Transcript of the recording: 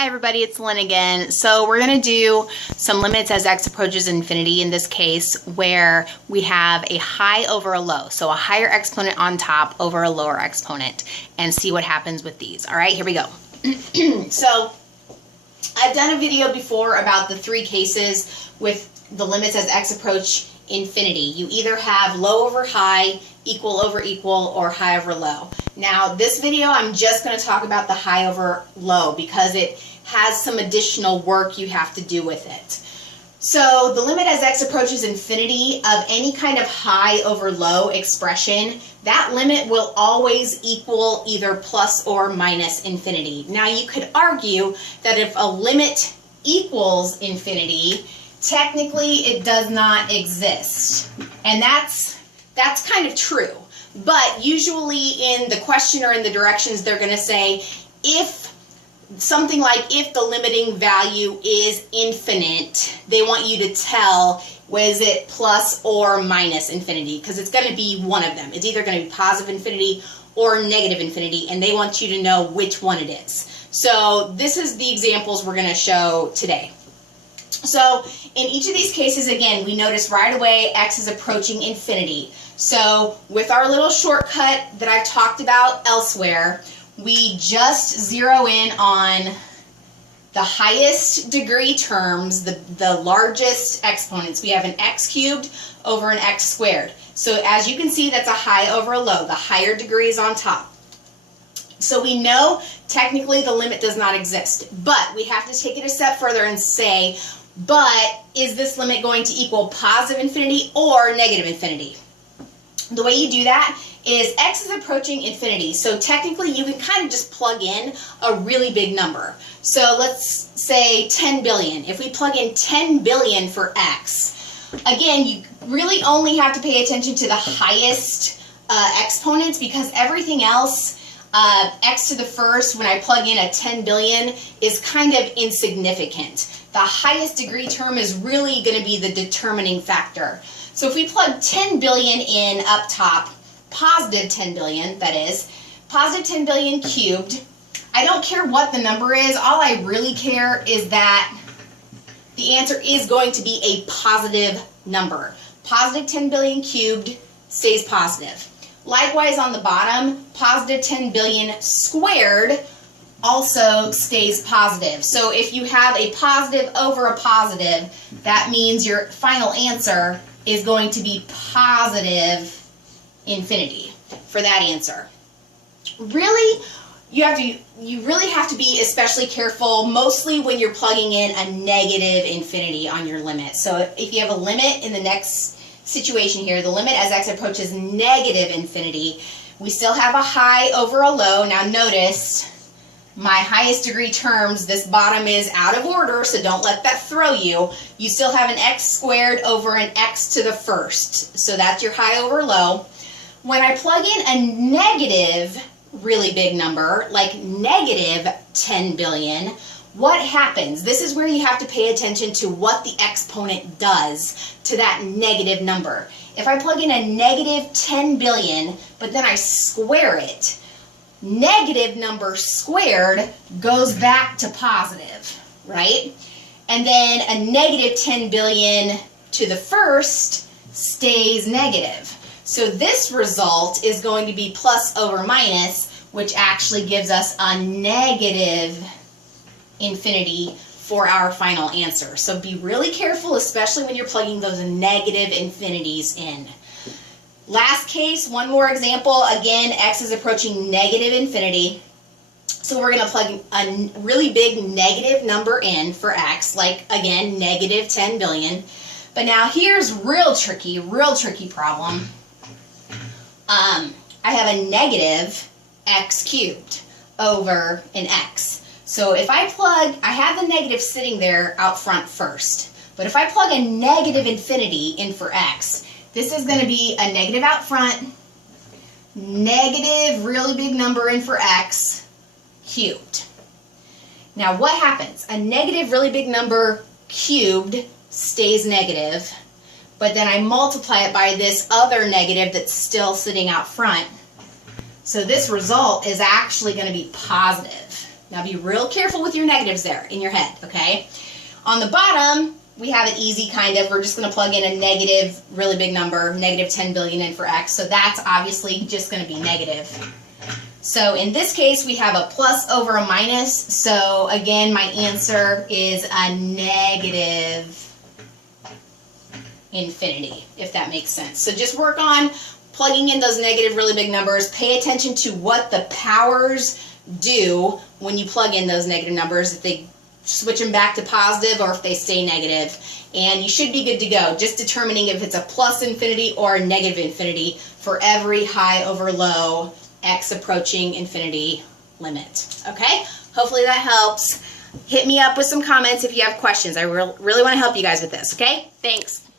Hi everybody, it's Lynn again. So we're going to do some limits as x approaches infinity in this case where we have a high over a low. So a higher exponent on top over a lower exponent and see what happens with these. All right, here we go. So I've done a video before about the three cases with the limits as x approach infinity. You either have low over high, equal over equal, or high over low. Now this video I'm just going to talk about the high over low because it has some additional work you have to do with it. So the limit as x approaches infinity of any kind of high over low expression, that limit will always equal either plus or minus infinity. Now you could argue that if a limit equals infinity, technically it does not exist. And that's kind of true. But usually in the question or in the directions they're going to say if something like if the limiting value is infinite, they want you to tell was it plus or minus infinity, because it's going to be one of them. It's either going to be positive infinity or negative infinity, and they want you to know which one it is. So this is the examples we're going to show today. So in each of these cases, again, we notice right away x is approaching infinity. So with our little shortcut that I've talked about elsewhere, we just zero in on the highest degree terms, the largest exponents. We have an x cubed over an x squared. So as you can see, that's a high over a low. The higher degree is on top. So we know technically the limit does not exist, but we have to take it a step further and say, but is this limit going to equal positive infinity or negative infinity? The way you do that is x is approaching infinity. So technically you can kind of just plug in a really big number. So let's say 10 billion. If we plug in 10 billion for x, again, you really only have to pay attention to the highest exponents because everything else, x to the first, when I plug in a 10 billion, is kind of insignificant. The highest degree term is really going to be the determining factor. So if we plug 10 billion in up top, positive 10 billion, that is, positive 10 billion cubed, I don't care what the number is, all I really care is that the answer is going to be a positive number. Positive 10 billion cubed stays positive. Likewise on the bottom, positive 10 billion squared also stays positive. So if you have a positive over a positive, that means your final answer is going to be positive infinity for that answer. Really, you really have to be especially careful, mostly when you're plugging in a negative infinity on your limit. So if you have a limit in the next situation here, the limit as x approaches negative infinity, we still have a high over a low. Now notice my highest degree terms, this bottom is out of order, so don't let that throw you. You still have an x squared over an x to the first. So that's your high over low. When I plug in a negative really big number, like negative 10 billion, what happens? This is where you have to pay attention to what the exponent does to that negative number. If I plug in a negative 10 billion, but then I square it, negative number squared goes back to positive, right? And then a negative 10 billion to the first stays negative. So this result is going to be plus over minus, which actually gives us a negative infinity for our final answer. So be really careful, especially when you're plugging those negative infinities in. Last case, one more example. Again, x is approaching negative infinity. So we're going to plug a really big negative number in for x, like, again, negative 10 billion. But now here's real tricky problem. I have a negative x cubed over an x. So if I have the negative sitting there out front first. But if I plug a negative infinity in for x, this is going to be a negative out front, negative really big number in for x, cubed. Now what happens? A negative really big number cubed stays negative, but then I multiply it by this other negative that's still sitting out front. So this result is actually going to be positive. Now be real careful with your negatives there in your head, okay? On the bottom, we have it easy, kind of. We're just going to plug in a negative, really big number, negative 10 billion in for x. So that's obviously just going to be negative. So in this case, we have a plus over a minus. So again, my answer is a negative infinity, if that makes sense. So just work on plugging in those negative, really big numbers. Pay attention to what the powers do when you plug in those negative numbers, if they switch them back to positive or if they stay negative. And you should be good to go, just determining if it's a plus infinity or a negative infinity for every high over low x approaching infinity limit. Okay? Hopefully that helps. Hit me up with some comments if you have questions. I really want to help you guys with this. Okay? Thanks.